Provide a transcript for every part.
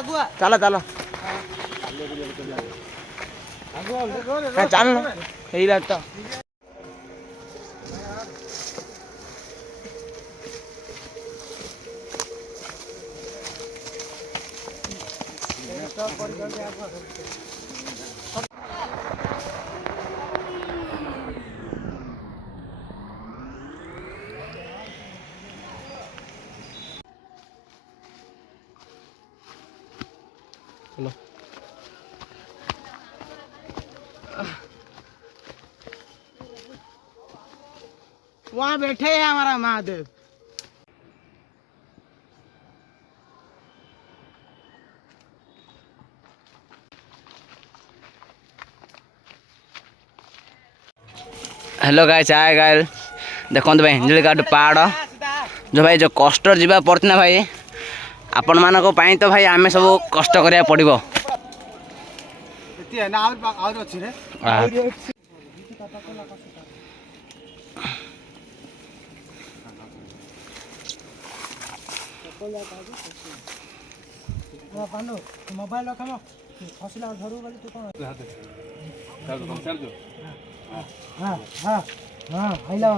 आगुआ चलो चलो चल यही लगता चलो वहाँ बैठे हैं हमारा महादेव। हेलो गाइस आए गाइल देखो भाई हिंजलिकाटू पहाड़ जो भाई जो कष्ट जीवा पड़ना भाई आपण मानक पाई तो भाई आमे सब कष्ट करिया पड़िबो। मोबाइल रख फसला घर तू कौन हाँ हाँ हाँ आइला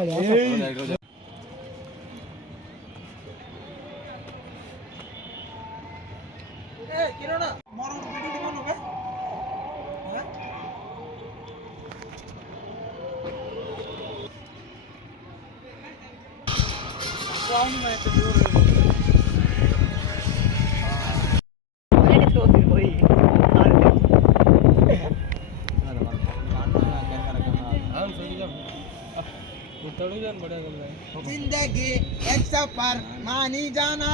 जिंदगी एक सफर मानी जाना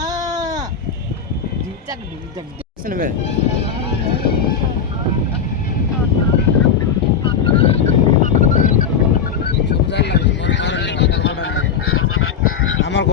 আমার